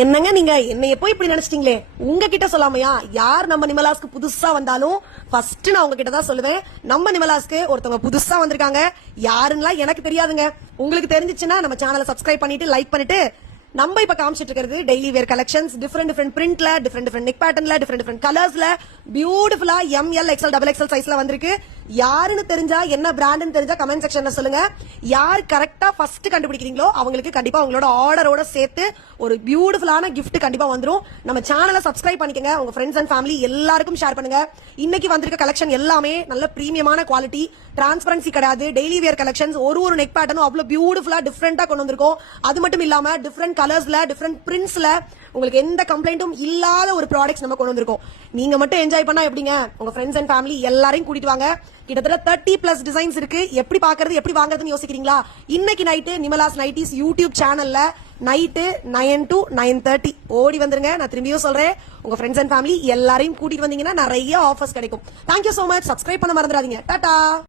என்னங்க நீங்க என்னைய போய் இப்படி நினைச்சிட்டீங்களே, உங்ககிட்ட சொல்லாமையா? யார் நம்ம நிமலாஸ்க்கு புதுசா வந்தாலும் ஃபர்ஸ்ட் நான் உங்ககிட்ட தான் சொல்லுவேன். நம்ம நிமலாஸ்க்கு ஒருத்தவங்க புதுசா வந்திருக்காங்க. யாருன்னா எனக்கு தெரியாதுங்க. உங்களுக்கு தெரிஞ்சிச்சுன்னா நம்ம சேனலை சப்ஸ்கிரைப் பண்ணிட்டு லைக் பண்ணிட்டு, நம்ம இப்ப காமிச்சிட்டு இருக்கிறது டெய்லி வேர் கலெக்ஷன்ஸ். டிஃபரெண்ட் பிரிண்ட்ல, டிஃபரெண்ட் நெக் பேட்டர்ன்ல, டிஃபரெண்ட் கலர்ஸ்ல, பியூட்டிஃபுல்லா ML XL XXL சைஸ்ல வந்திருக்கு. யாருன்னு தெரிஞ்சா, என்ன பிராண்ட்னு தெரிஞ்சா கமெண்ட் செக்ஷன்ல சொல்லுங்க. யார் கரெக்டா ஃபர்ஸ்ட் கண்டுபிடிக்கிறீங்களோ அவங்களுக்கு கண்டிப்பா உங்களோட ஆர்டரோட சேர்த்து ஒரு பியூட்டிஃபுல்லான கிஃப்ட் கண்டிப்பா வந்துரும். நம்ம சேனலை சப்ஸ்கிரைப் பண்ணிக்கங்க, உங்க ஃப்ரெண்ட்ஸ் அண்ட் ஃபேமிலி எல்லாருக்கும் ஷேர் பண்ணுங்க. இன்னைக்கு வந்திருக்க கலெக்ஷன் எல்லாமே நல்ல பிரீமியமான குவாலிட்டி, டிரான்ஸ்பரன்சி கிடையாது. டெய்லி வேர் கலெக்ஷன்ஸ் ஒரு நெக் பேட்டர்னும் அவ்வளவு பியூட்டிஃபுல்லா டிஃபரெண்டா கொண்டு வந்திருக்கோம். அது மட்டும் இல்லாம டிஃபரெண்ட் கலர்ஸ்ல, டிஃபரெண்ட் பிரிண்ட்ஸ்ல உங்களுக்கு எந்த கம்ப்ளைண்ட்டும் இல்லாத ஒரு ப்ராடக்ட்ஸ் நம்ம கொண்டு வந்திருக்கோம். நீங்க மட்டும் என்ஜாய் பண்ணா எப்படிங்க? உங்க ஃப்ரெண்ட்ஸ் அண்ட் ஃபேமிலி எல்லாரையும் கூட்டிட்டு வாங்க. கிட்டத்தட்ட 30+ டிசைன்ஸ் இருக்கு. எப்படி பாக்குறது, எப்படி வாங்குறதுன்னு யோசிக்கிறீங்களா? இன்னைக்கு நைட்டு நிமலாஸ் நைட்டிஸ் யூடியூப் சேனல்ல நைட்டு 9 to 9:30 ஓடி வந்துருங்க. நான் திரும்பியும் சொல்றேன், உங்க ஃப்ரெண்ட்ஸ் அண்ட் ஃபேமிலி எல்லாரையும் கூட்டிட்டு வந்தீங்கன்னா நிறைய ஆஃபர்ஸ் கிடைக்கும். Thank you so much. சப்ஸ்கிரைப் பண்ண மறந்துடாதீங்க. டாடா.